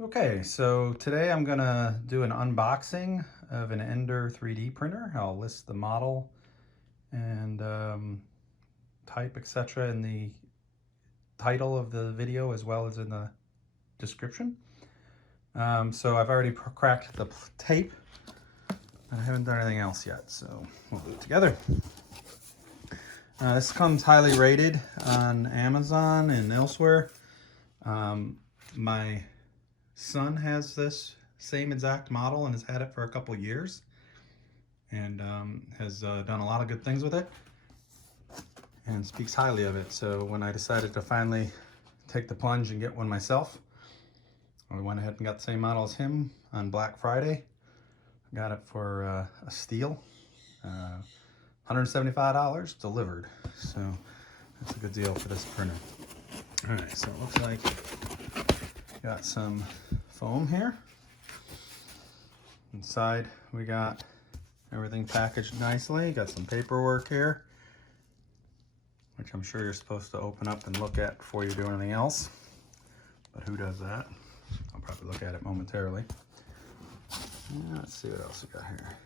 Okay, so today I'm gonna do an unboxing of an Ender 3D printer. I'll list the model and type, etc. in the title of the video as well as in the description. So I've already cracked the tape. I haven't done anything else yet, so we'll do it together. This comes highly rated on Amazon and elsewhere. My son has this same exact model and has had it for a couple years and has done a lot of good things with it and speaks highly of it. So when I decided to finally take the plunge and get one myself, I went ahead and got the same model as him on Black Friday. Got it for a steal, $175 delivered. So that's a good deal for this printer. All right, so it looks like got some foam here. Inside we got everything packaged nicely. Got some paperwork here, which I'm sure you're supposed to open up and look at before you do anything else. But who does that? I'll probably look at it momentarily. Let's see what else we got here.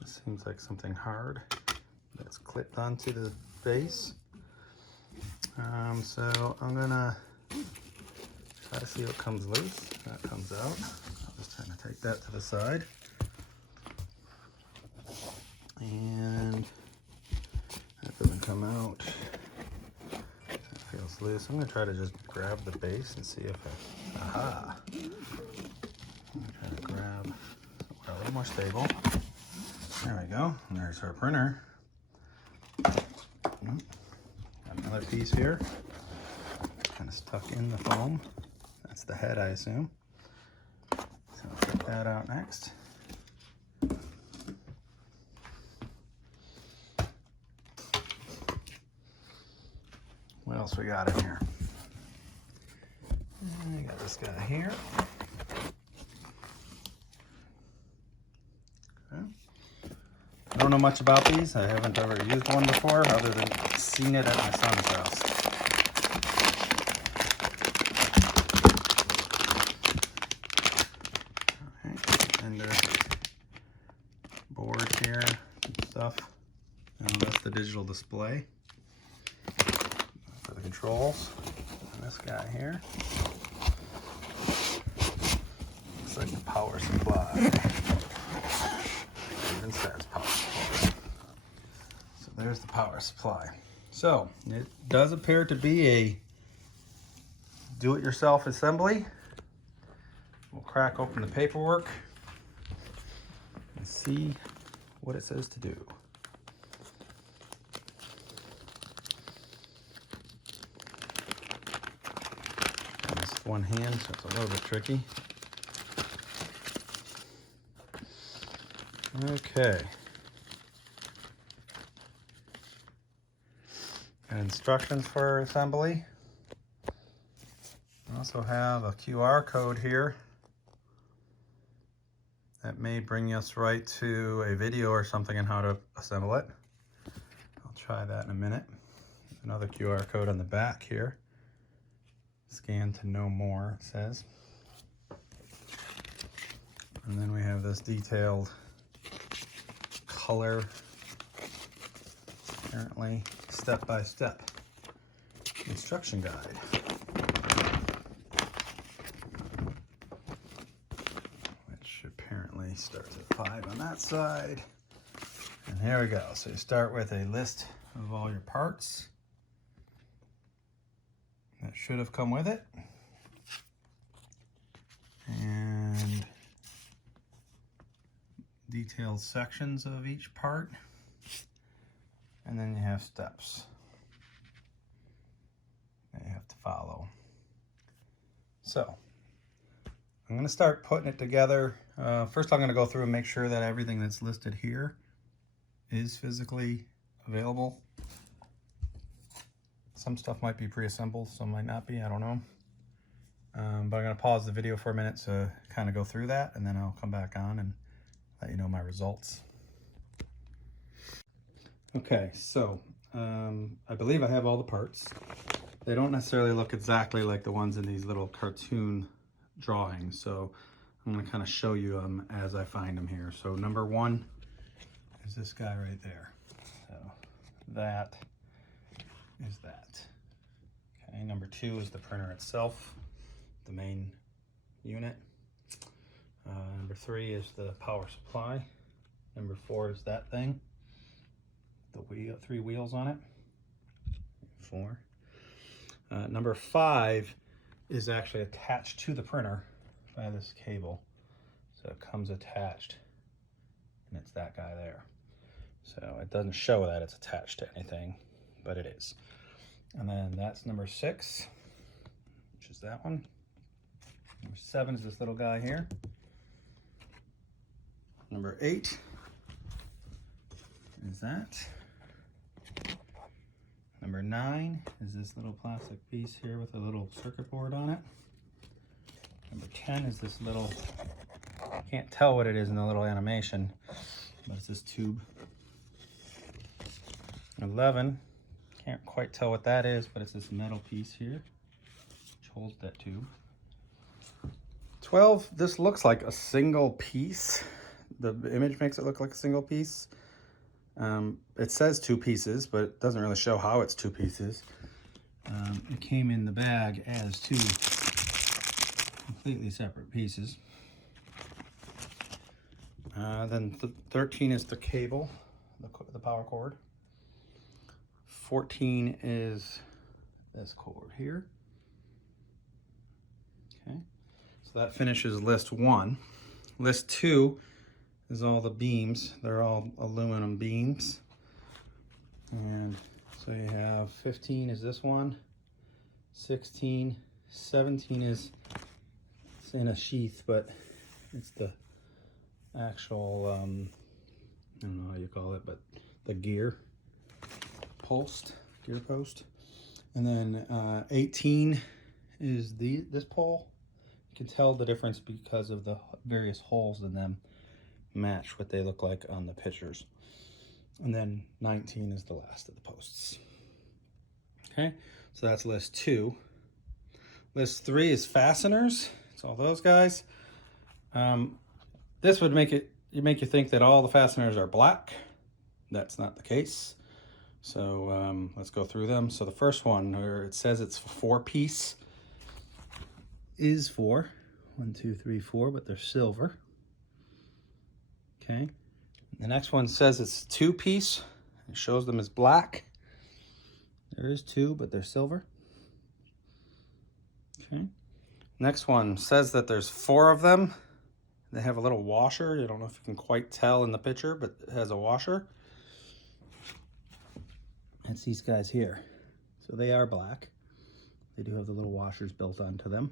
This seems like something hard that's clipped onto the base. So I'm gonna try to see what comes loose. That comes out. I'm just trying to take that to the side. And that doesn't come out. That feels loose. I'm gonna try to just grab the base and see if it, aha. I'm gonna try to grab somewhere a little more stable. There we go. And there's our printer. Got another piece here. Kind of stuck in the foam. That's the head, I assume. So I'll take that out next. What else we got in here? I got this guy here. Okay. I don't know much about these. I haven't ever used one before other than seen it at my son's house. And board here and stuff. And that's the digital display for the controls. And this guy here looks like the power supply. It even says power supply. So there's the power supply. So it does appear to be a do-it-yourself assembly. We'll crack open the paperwork and see what it says to do. And this is one hand, so it's a little bit tricky. Okay. And instructions for assembly. We also have a QR code here that may bring us right to a video or something on how to assemble it. I'll try that in a minute. Another QR code on the back here. Scan to know more, it says. And then we have this detailed color, apparently step-by-step instruction guide. Apparently starts at 5 on that side. And here we go. So you start with a list of all your parts that should have come with it. And detailed sections of each part. And then you have steps that you have to follow. So I'm going to start putting it together. First I'm going to go through and make sure that everything that's listed here is physically available. Some stuff might be pre-assembled, some might not be, I don't know. But I'm going to pause the video for a minute to kind of go through that, and then I'll come back on and let you know my results. Okay, so I believe I have all the parts. They don't necessarily look exactly like the ones in these little cartoon drawings. So I'm going to kind of show you them as I find them here. So number one is this guy right there. So that is that. Okay, number two is the printer itself, the main unit. Number three is the power supply. Number four is that thing, the wheel, 3 wheels on it. 4. Number 5 is actually attached to the printer by this cable. So it comes attached, and it's that guy there. So it doesn't show that it's attached to anything, but it is. And then that's number 6, which is that one. Number 7 is this little guy here. Number 8 is that. Number 9 is this little plastic piece here with a little circuit board on it. Number 10 is this little, can't tell what it is in the little animation, but it's this tube. 11, can't quite tell what that is, but it's this metal piece here, which holds that tube. 12, this looks like a single piece. The image makes it look like a single piece. It says 2 pieces, but it doesn't really show how it's 2 pieces. It came in the bag as 2 completely separate pieces. Then 13 is the cable, the power cord. 14 is this cord here. Okay, so that finishes list 1. List 2 is all the beams. They're all aluminum beams. And so you have 15 is this one, 16, 17 is, it's in a sheath, but it's the actual, I don't know how you call it, but the gear post. And then 18 is this pole. You can tell the difference because of the various holes in them match what they look like on the pictures. And then 19 is the last of the posts. Okay, so that's list 2. List 3 is fasteners. It's all those guys. This would make you think that all the fasteners are black. That's not the case. So let's go through them. So the first one, where it says it's 4-piece, is 4. 1, 2, 3, 4, but they're silver. Okay, the next one says it's 2-piece. It shows them as black. There is 2, but they're silver. Okay, next one says that there's 4 of them. They have a little washer. I don't know if you can quite tell in the picture, but it has a washer. It's these guys here. So they are black. They do have the little washers built onto them.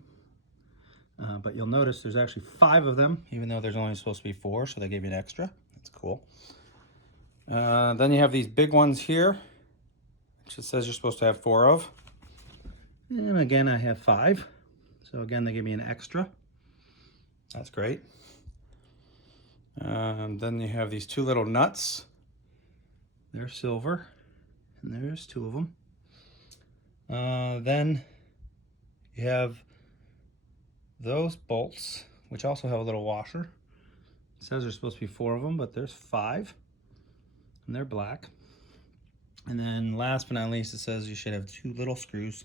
But you'll notice there's actually 5 of them, even though there's only supposed to be 4, so they gave you an extra. That's cool. Then you have these big ones here, which it says you're supposed to have 4 of. And again, I have 5. So again, they give me an extra. That's great. Then you have these 2 little nuts. They're silver, and there's 2 of them. Then you have those bolts, which also have a little washer. It says there's supposed to be 4 of them, but there's 5, and they're black. And then last but not least, it says you should have 2 little screws.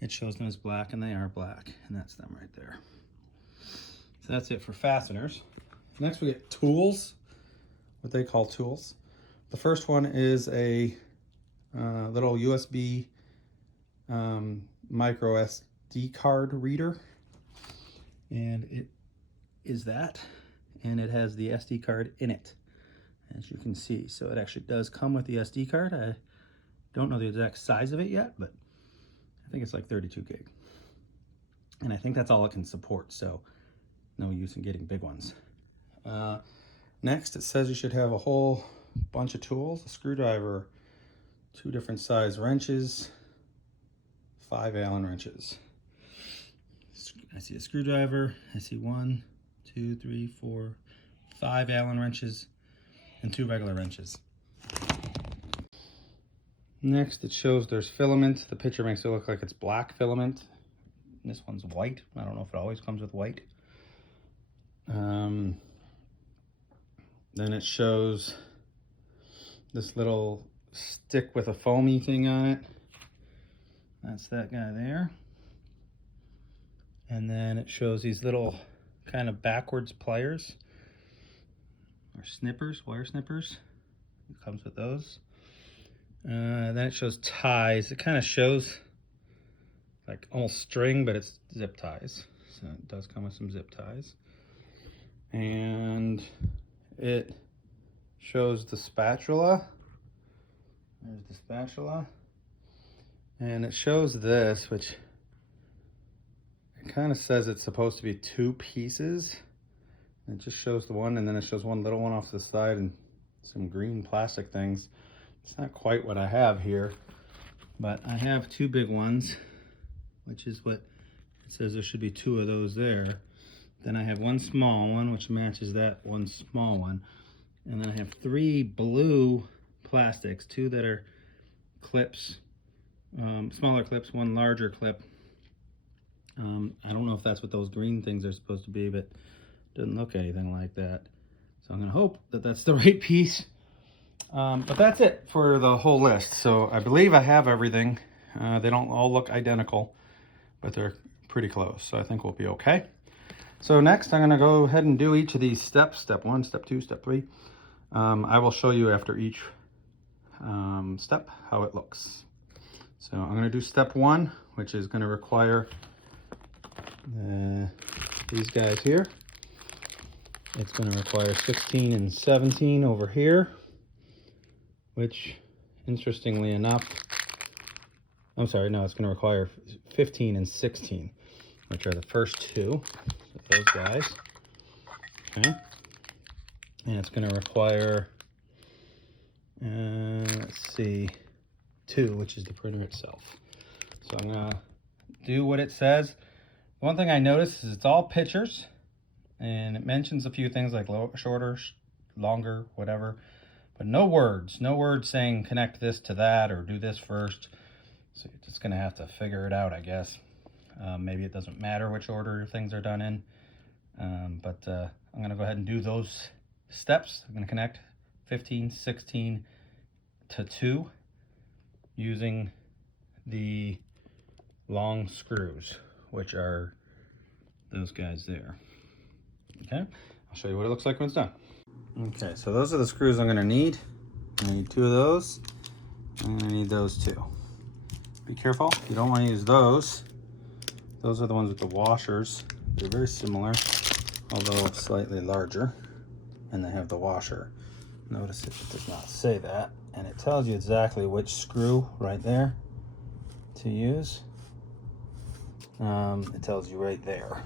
It shows them as black, and they are black, and that's them right there. So that's it for fasteners. Next we get tools, what they call tools. The first one is a little USB micro SD card reader. And it is that, and it has the SD card in it, as you can see. So it actually does come with the SD card. I don't know the exact size of it yet, but I think it's like 32 gig. And I think that's all it can support, so no use in getting big ones. Next, it says you should have a whole bunch of tools, a screwdriver, 2 different size wrenches, 5 Allen wrenches. I see a screwdriver, I see 1, 2, 3, 4, 5 Allen wrenches, and 2 regular wrenches. Next, it shows there's filament. The picture makes it look like it's black filament. This one's white. I don't know if it always comes with white. Then it shows this little stick with a foamy thing on it. That's that guy there. And then it shows these little kind of backwards pliers or snippers, wire snippers. It comes with those. Then it shows ties. It kind of shows like almost string, but it's zip ties. So it does come with some zip ties. And it shows the spatula. There's the spatula. And it shows this, which it kind of says it's supposed to be 2 pieces. It just shows the one, and then it shows one little one off to the side and some green plastic things. It's not quite what I have here, but I have 2 big ones, which is what it says. There should be 2 of those there. Then I have 1 small one, which matches that 1 small one. And then I have 3 blue plastics, 2 that are clips, smaller clips, 1 larger clip. I don't know if that's what those green things are supposed to be, but it doesn't look anything like that. So I'm gonna hope that that's the right piece. But that's it for the whole list. So I believe I have everything. They don't all look identical, but they're pretty close. So I think we'll be okay. So next I'm gonna go ahead and do each of these steps. Step 1, step 2, step 3. I will show you after each step how it looks. So I'm gonna do step 1, which is gonna require these guys here. It's going to require 16 and 17 over here, which interestingly enough, I'm sorry, no, it's going to require 15 and 16, which are the first 2, so those guys. Okay. And it's going to require, let's see, 2, which is the printer itself. So I'm going to do what it says. One thing I noticed is it's all pictures, and it mentions a few things like shorter, longer, whatever, but no words saying connect this to that or do this first. So you're just gonna have to figure it out, I guess. Maybe it doesn't matter which order things are done in, but I'm gonna go ahead and do those steps. I'm gonna connect 15, 16 to 2 using the long screws, which are those guys there. Okay, I'll show you what it looks like when it's done. Okay, so those are the screws I'm gonna need. I need 2 of those, and I need those 2. Be careful, you don't wanna use those. Those are the ones with the washers. They're very similar, although slightly larger, and they have the washer. Notice it does not say that, and it tells you exactly which screw right there to use. It tells you right there.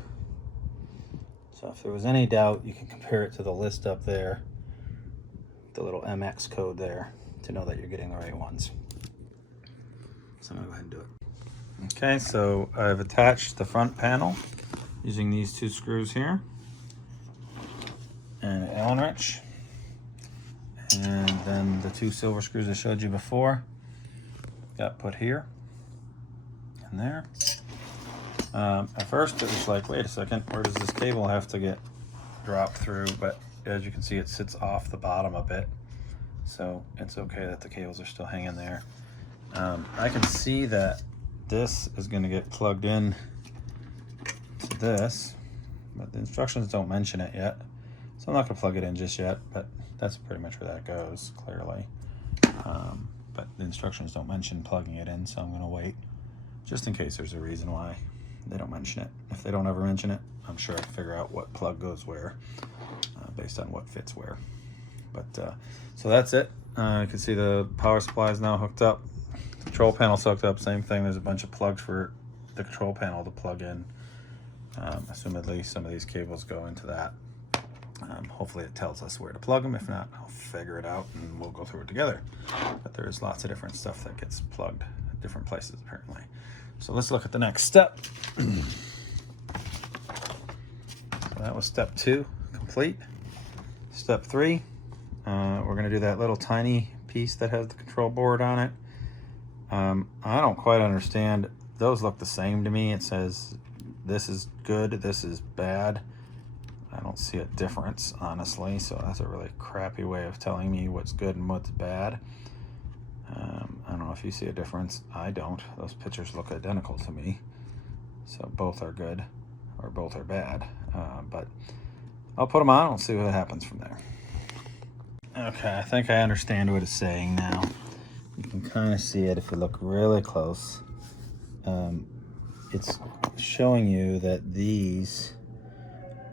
So if there was any doubt, you can compare it to the list up there, the little MX code there, to know that you're getting the right ones. So I'm gonna go ahead and do it. Okay, so I've attached the front panel using these 2 screws here and an Allen wrench, and then the 2 silver screws I showed you before got put here and there. At first it was like, wait a second, where does this cable have to get dropped through? But as you can see, it sits off the bottom a bit, so it's okay that the cables are still hanging there. I can see that this is going to get plugged in to this, but the instructions don't mention it yet, so I'm not going to plug it in just yet, but that's pretty much where that goes, clearly. But the instructions don't mention plugging it in, so I'm going to wait, just in case there's a reason why they don't mention it. If they don't ever mention it, I'm sure I can figure out what plug goes where, based on what fits where. But so that's it. You can see the power supply is now hooked up. Control panel's hooked up, same thing. There's a bunch of plugs for the control panel to plug in. Assumedly some of these cables go into that. Hopefully it tells us where to plug them. If not, I'll figure it out and we'll go through it together. But there's lots of different stuff that gets plugged at different places apparently. So let's look at the next step. So that was step 2 complete. Step 3, we're gonna do that little tiny piece that has the control board on it. I don't quite understand. Those look the same to me. It says this is good, this is bad. I don't see a difference, honestly, so that's a really crappy way of telling me what's good and what's bad. I don't know if you see a difference. I don't. Those pictures look identical to me. So both are good or both are bad. But I'll put them on and we'll see what happens from there. Okay, I think I understand what it's saying now. You can kind of see it if you look really close. It's showing you that these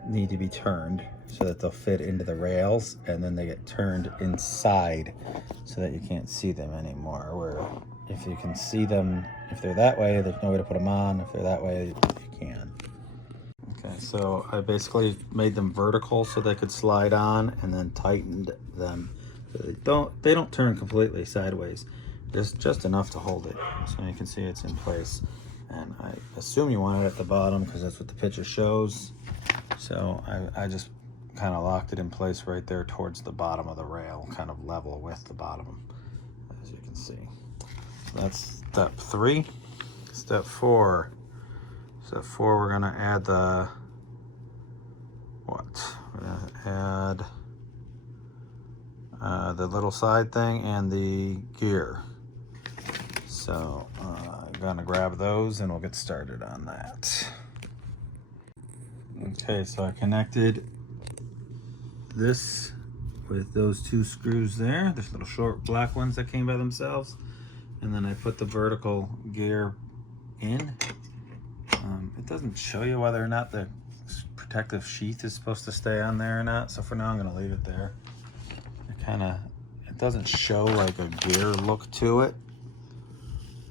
need to be turned so that they'll fit into the rails, and then they get turned inside so that you can't see them anymore. Where if you can see them, if they're that way, there's no way to put them on. If they're that way, you can. Okay, so I basically made them vertical so they could slide on, and then tightened them so they don't turn completely sideways. Just enough to hold it. So you can see it's in place. And I assume you want it at the bottom because that's what the picture shows. So I just kind of locked it in place right there towards the bottom of the rail, kind of level with the bottom, as you can see. That's step 3. Step 4. Step 4, we're gonna add the, what? We're gonna add the little side thing and the gear. So I'm gonna grab those and we'll get started on that. Okay, so I connected this with those 2 screws there. There's little short black ones that came by themselves. And then I put the vertical gear in. It doesn't show you whether or not the protective sheath is supposed to stay on there or not. So for now, I'm gonna leave it there. It doesn't show like a gear look to it.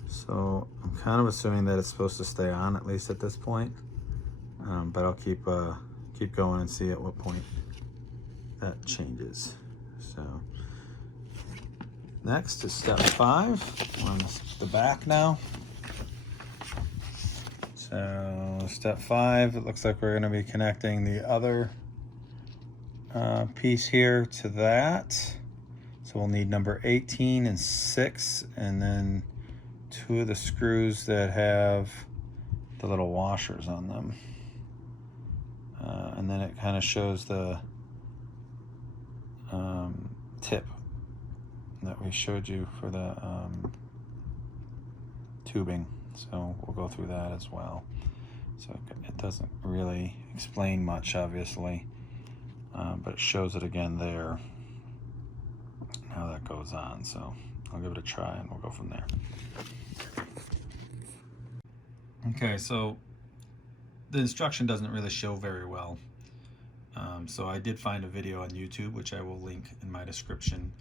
So I'm kind of assuming that it's supposed to stay on, at least at this point. But I'll keep going and see at what point that changes. So next is step 5. We're on the back now. So step 5, it looks like we're going to be connecting the other piece here to that. So we'll need number 18 and 6, and then 2 of the screws that have the little washers on them. And then it kind of shows the tip that we showed you for the tubing. So we'll go through that as well. So it doesn't really explain much, obviously, but it shows it again there, how that goes on. So I'll give it a try and we'll go from there. Okay, so the instruction doesn't really show very well. So I did find a video on YouTube, which I will link in my description,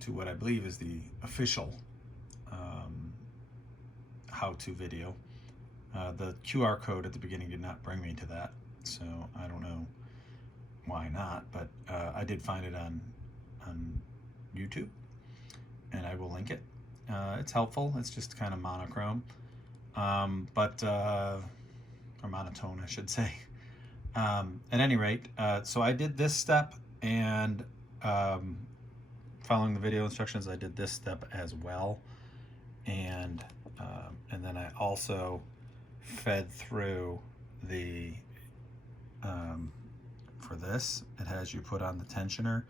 to what I believe is the official how-to video. The QR code at the beginning did not bring me to that, so I don't know why not, but I did find it on YouTube, and I will link it. It's helpful. It's just kind of monochrome, or monotone, I should say. At any rate, so I did this step, and following the video instructions, I did this step as well, and then I also fed through the for this. It has you put on the tensioner,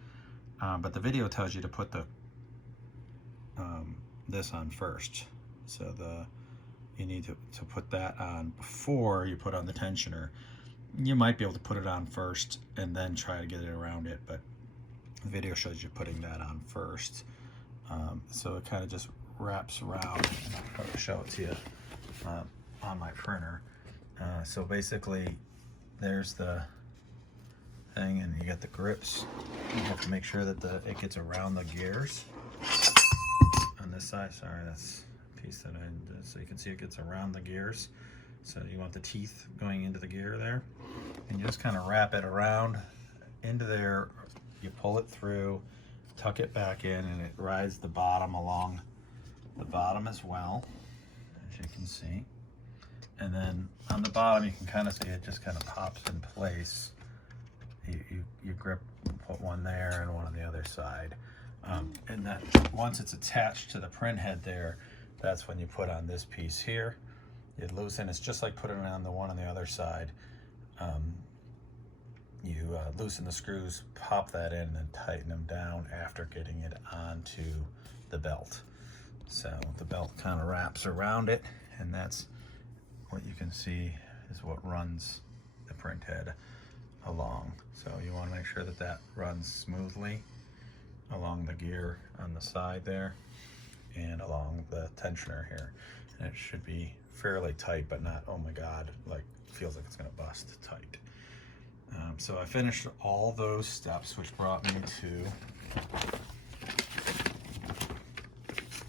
but the video tells you to put the this on first. So you need to put that on before you put on the tensioner. You might be able to put it on first and then try to get it around it, but the video shows you putting that on first. So it kind of just wraps around, and I'll probably show it to you on my printer. So basically, there's the thing, and you got the grips. You have to make sure that it gets around the gears on this side. Sorry, that's a piece that I did. So you can see it gets around the gears. So you want the teeth going into the gear there, and you just kind of wrap it around into there. You pull it through, tuck it back in, and it rides the bottom along the bottom as well, as you can see. And then on the bottom, you can kind of see it just kind of pops in place. You grip, put one there and one on the other side. And then once it's attached to the print head there, that's when you put on this piece here. you loosen. It's just like putting it on the one on the other side. You loosen the screws, pop that in, and then tighten them down after getting it onto the belt. So the belt kind of wraps around it, and that's what you can see is what runs the print head along. So you want to make sure that that runs smoothly along the gear on the side there and along the tensioner here. And it should be fairly tight, but not, oh my God, like feels like it's gonna bust tight. So I finished all those steps, which brought me to,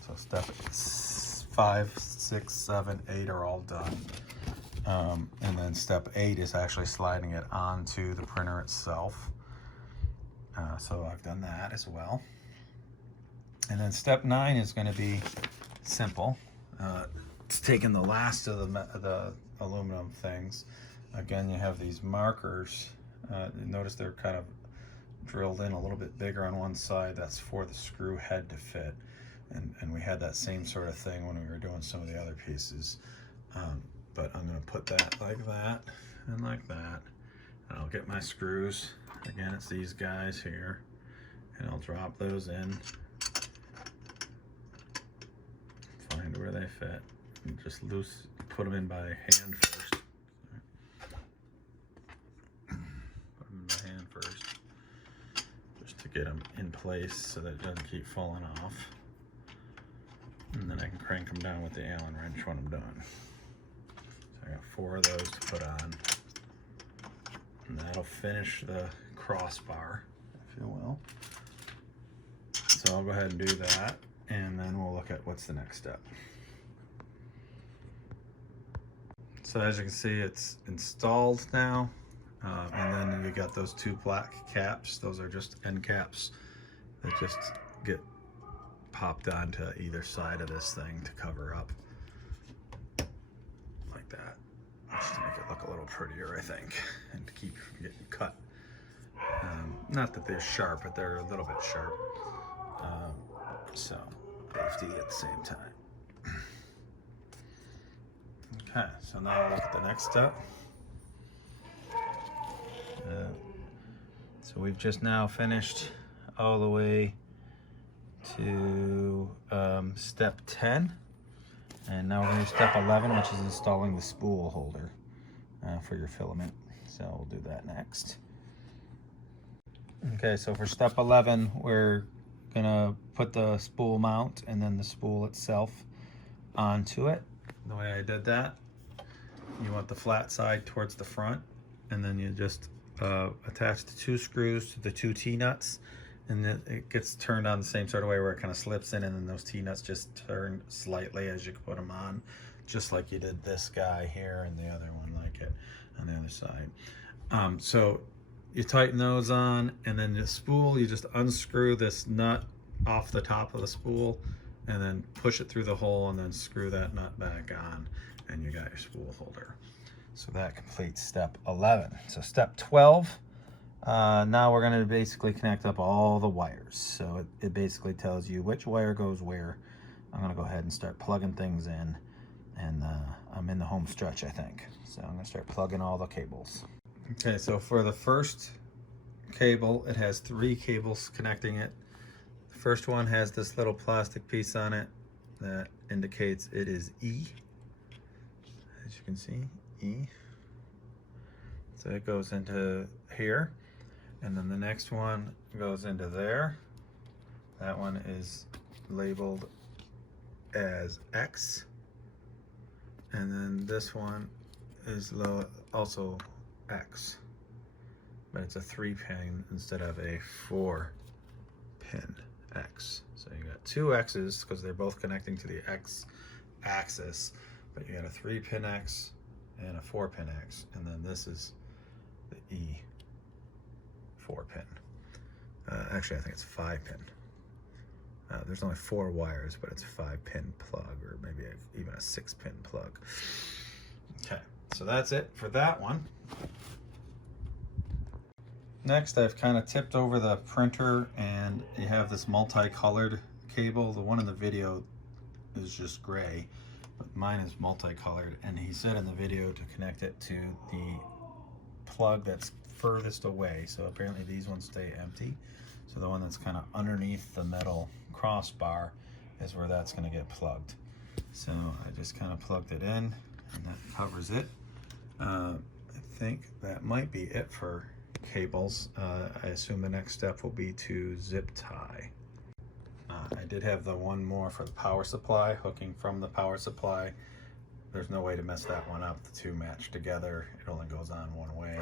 so step 5, 6, 7, 8 are all done. And then step 8 is actually sliding it onto the printer itself. So I've done that as well. And then step 9 is going to be simple. It's taking the last of the aluminum things. Again, you have these markers. Notice they're kind of drilled in a little bit bigger on one side. That's for the screw head to fit. And we had that same sort of thing when we were doing some of the other pieces. But I'm going to put that like that and like that. And I'll get my screws. Again, it's these guys here. And I'll drop those in. Find where they fit. And just put them in by hand first. Put them in by hand first. Just to get them in place so that it doesn't keep falling off. And then I can crank them down with the Allen wrench when I'm done. So I got 4 of those to put on. And that'll finish the crossbar, if you will. So I'll go ahead and do that, and then we'll look at what's the next step. So as you can see, it's installed now. And then you got those 2 black caps. Those are just end caps that just get popped onto either side of this thing to cover up like that, just to make it look a little prettier, I think, and to keep from getting cut. Not that they're sharp, but they're a little bit sharp. So safety at the same time. Okay, so now we'll look at the next step. So we've just now finished all the way to step 10, and now we're going to do step 11, which is installing the spool holder for your filament. So we'll do that next. Okay, so for step 11, we're going to put the spool mount and then the spool itself onto it. The way I did that, you want the flat side towards the front, and then you just attach the 2 screws to the 2 T-nuts, and then it gets turned on the same sort of way where it kind of slips in, and then those T-nuts just turn slightly as you put them on, just like you did this guy here and the other one like it on the other side. So you tighten those on, and then the spool, you just unscrew this nut off the top of the spool and then push it through the hole and then screw that nut back on, and you got your spool holder. So that completes step 11. So step 12, now we're going to basically connect up all the wires. So it basically tells you which wire goes where. I'm going to go ahead and start plugging things in, and I'm in the home stretch, I think. So I'm going to start plugging all the cables. Okay, so for the first cable, it has 3 cables connecting it. The first one has this little plastic piece on it that indicates it is E. As you can see, E. So it goes into here, and then the next one goes into there. That one is labeled as X, and then this one is also X, but it's a 3-pin instead of a 4-pin X. So you got 2 X's because they're both connecting to the X axis, but you got a 3-pin X and a 4-pin X, and then this is the E 4-pin. Actually, I think it's 5-pin. There's only 4 wires, but it's a 5-pin plug, or maybe even a 6-pin plug. Okay, so that's it for that one. Next, I've kind of tipped over the printer, and you have this multicolored cable. The one in the video is just gray, but mine is multicolored, and he said in the video to connect it to the plug that's furthest away. So apparently these ones stay empty. So the one that's kind of underneath the metal crossbar is where that's going to get plugged. So I just kind of plugged it in, and that covers it. I think that might be it for cables. I assume the next step will be to zip tie. I did have the one more for the power supply, hooking from the power supply. There's no way to mess that one up. The two match together. It only goes on one way.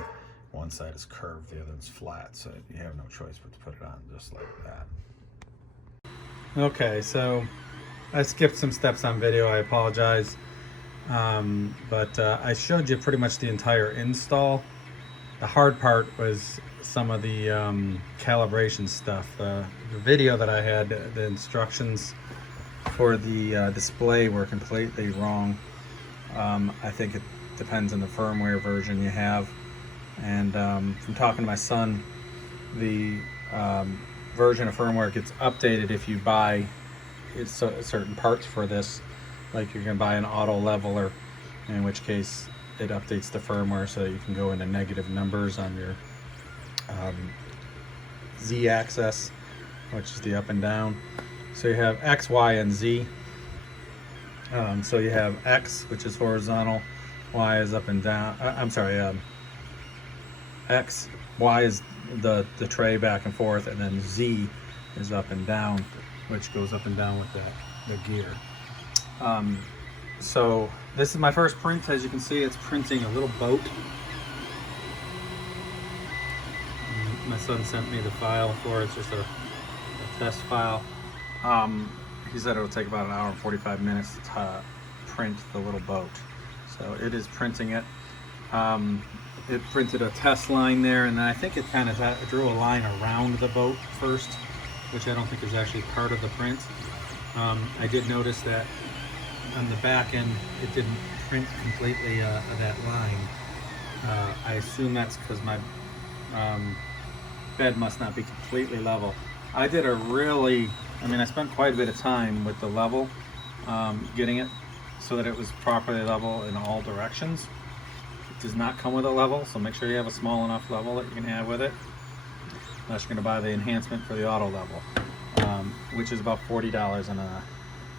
One side is curved, the other is flat, so you have no choice but to put it on just like that. Okay, so I skipped some steps on video, I apologize. But I showed you pretty much the entire install. The hard part was some of the calibration stuff. The video that I had, the instructions for the display were completely wrong. I think it depends on the firmware version you have. And from talking to my son, the version of firmware gets updated if you buy certain parts for this. Like you're going to buy an auto leveler, in which case it updates the firmware so that you can go into negative numbers on your Z-axis, which is the up and down. So you have X, Y, and Z. So you have X, which is horizontal, Y is up and down. X, Y is the tray back and forth, and then Z is up and down, which goes up and down with the gear. So this is my first print. As you can see, it's printing a little boat. My son sent me the file for it. It's just a test file. He said it'll take about an hour and 45 minutes to print the little boat. So it is printing it. It printed a test line there, and then I think it kind of drew a line around the boat first, which I don't think is actually part of the print. I did notice that on the back end it didn't print completely that line. I assume that's because my bed must not be completely level. I did I spent quite a bit of time with the level, getting it so that it was properly level in all directions. It does not come with a level, so make sure you have a small enough level that you can have with it, unless you're going to buy the enhancement for the auto level, which is about $40 on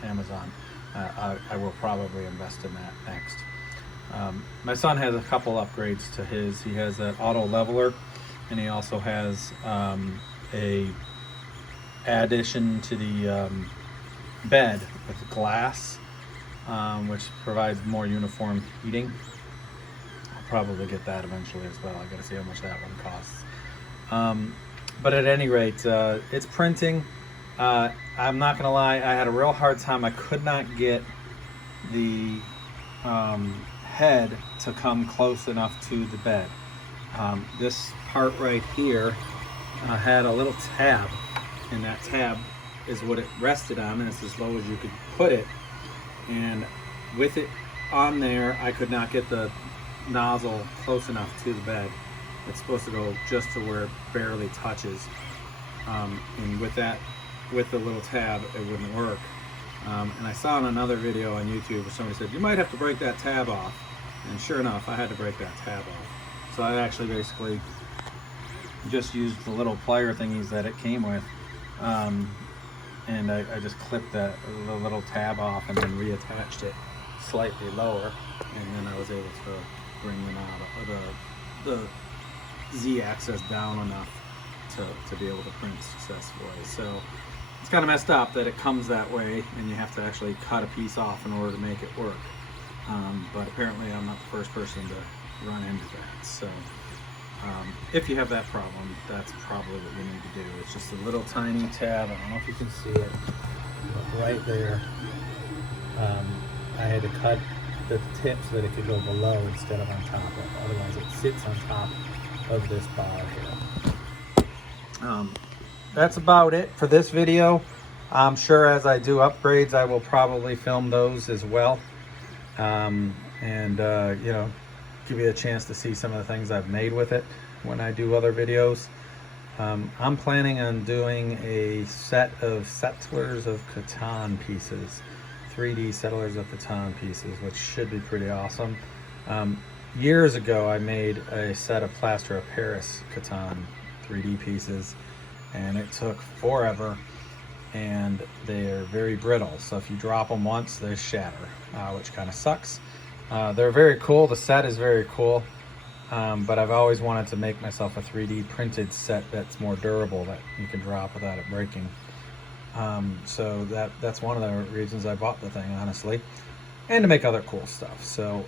Amazon. I will probably invest in that next. My son has a couple upgrades to his. He has an auto leveler, and he also has a addition to the bed with glass, which provides more uniform heating. I'll probably get that eventually as well. I got to see how much that one costs. But at any rate, it's printing. I'm not gonna lie, I had a real hard time. I could not get the head to come close enough to the bed. This part right here had a little tab, and that tab is what it rested on, and it's as low as you could put it. And with it on there, I could not get the nozzle close enough to the bed. It's supposed to go just to where it barely touches. And with the little tab, it wouldn't work. And I saw in another video on YouTube where somebody said, you might have to break that tab off. And sure enough, I had to break that tab off. So I actually basically just used the little plier thingies that it came with. And I just clipped the little tab off and then reattached it slightly lower. And then I was able to bring the Z-axis down enough to be able to print successfully. So it's kind of messed up that it comes that way and you have to actually cut a piece off in order to make it work. But apparently I'm not the first person to run into that. So if you have that problem, that's probably what you need to do. It's just a little tiny tab. I don't know if you can see it, but right there, I had to cut the tip so that it could go below instead of on top of. Otherwise it sits on top of this bar here. That's about it for this video. I'm sure as I do upgrades, I will probably film those as well. You know, give you a chance to see some of the things I've made with it when I do other videos. I'm planning on doing a set of Settlers of Catan pieces 3D Settlers of Catan pieces, which should be pretty awesome. Years ago, I made a set of Plaster of Paris Catan 3D pieces, and it took forever, and they're very brittle. So if you drop them once, they shatter, which kind of sucks. They're very cool. The set is very cool, but I've always wanted to make myself a 3D printed set that's more durable, that you can drop without it breaking. So that's one of the reasons I bought the thing, honestly, and to make other cool stuff. So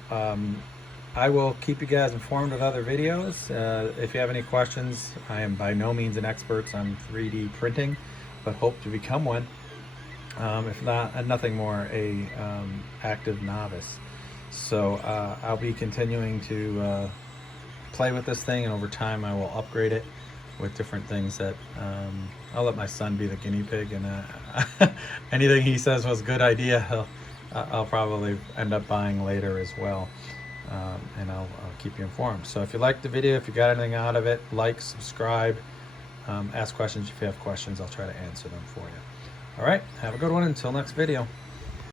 I will keep you guys informed with other videos. If you have any questions, I am by no means an expert on 3D printing, but hope to become one. If not, nothing more, a active novice. So I'll be continuing to play with this thing, and over time I will upgrade it with different things that I'll let my son be the guinea pig, and anything he says was a good idea, I'll probably end up buying later as well. And I'll keep you informed. So if you liked the video, if you got anything out of it, like, subscribe, ask questions if you have questions. I'll try to answer them for you. All right, have a good one until next video.